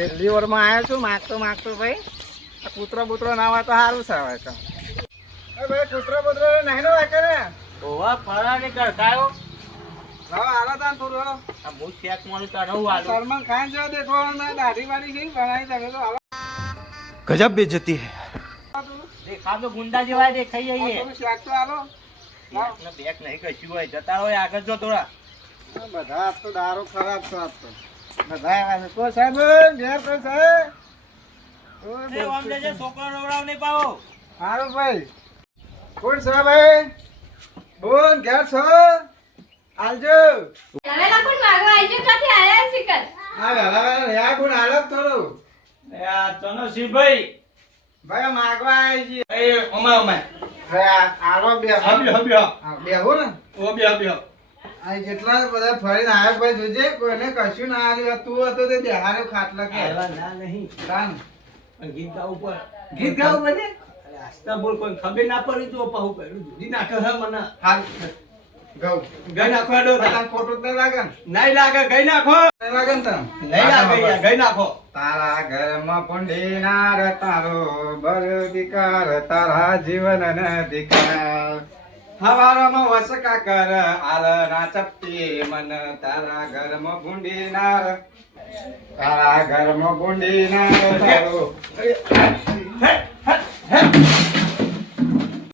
છેલ્લી ઓવરમાં આવ્યો છું માગતો ભાઈ આ કૂતરો બૂતરો ના હોય તો સારું છે હવે તો ભાઈ કૂતરો બૂતરો નહીં નો વાંકે ને ઓવા ફરા ને કરતાયો હવે હાલો તાન થોડું હાલો આ બહુ શેક મારું તારું આલો સલમાન ખાન જેવો દેખવાનો ને દાઢી વાળી ગઈ બનાવી તમે તો હાલો गजब बेइज्जती है। દેખા તો ગુંડા જેવા દેખાઈ જઈએ તમે શેક તો હાલો બેક નહીં કશું હોય જતા હોય આગળ જો થોડા બધા આજ તો દારૂ ખરાબ છે આજ તો બધા આવ્યા છે કોઈ સાહેબ ઘેર કોઈ સાહેબ એ ઓમ લેજે છોકરો રવડાવ નહીં પાવો સારું ભાઈ કોણ છે ભાઈ બોલ ઘેર છો આલજો વેલા કોણ માગવા આઈજો ક્યાંથી આયા શિકર હા વેલા યા કોણ હાલત થોડું આ ચનોશીભાઈ ભાઈ માગવા આવી છે એ ઓમા ભાઈ આલો બે હબ્યો બેહો ને ઓ બે આ જેટલા બધા ફરીને આવ્યા ભાઈ જોજે કોઈને કશું ના આવ્યું તું હતો તે દેહારો ખાટલા કે ના નહીં કાન ગીત ગાવું પર ગીત ગાવું પડે આસ્તા બોલ કોઈ ખબર ના પડી તો પાહુ પેલું જુદી નાખે હે મને હાલ ગાઉ ગઈ નાખો ડો તને ખોટું જ નહીં લાગે ને નહીં લાગે ગઈ નાખો નહીં લાગે ને તને નહીં લાગે યાર ગઈ નાખો તારા ઘરમાં પુંડીનાર તારો બરદિકાર તારા જીવન ન દિકાર હવારમાં વસકા કર આલના ચપટી મન તારા ઘરમાં ભૂંડીનાર તારા ઘરમાં ભૂંડીનાર તારો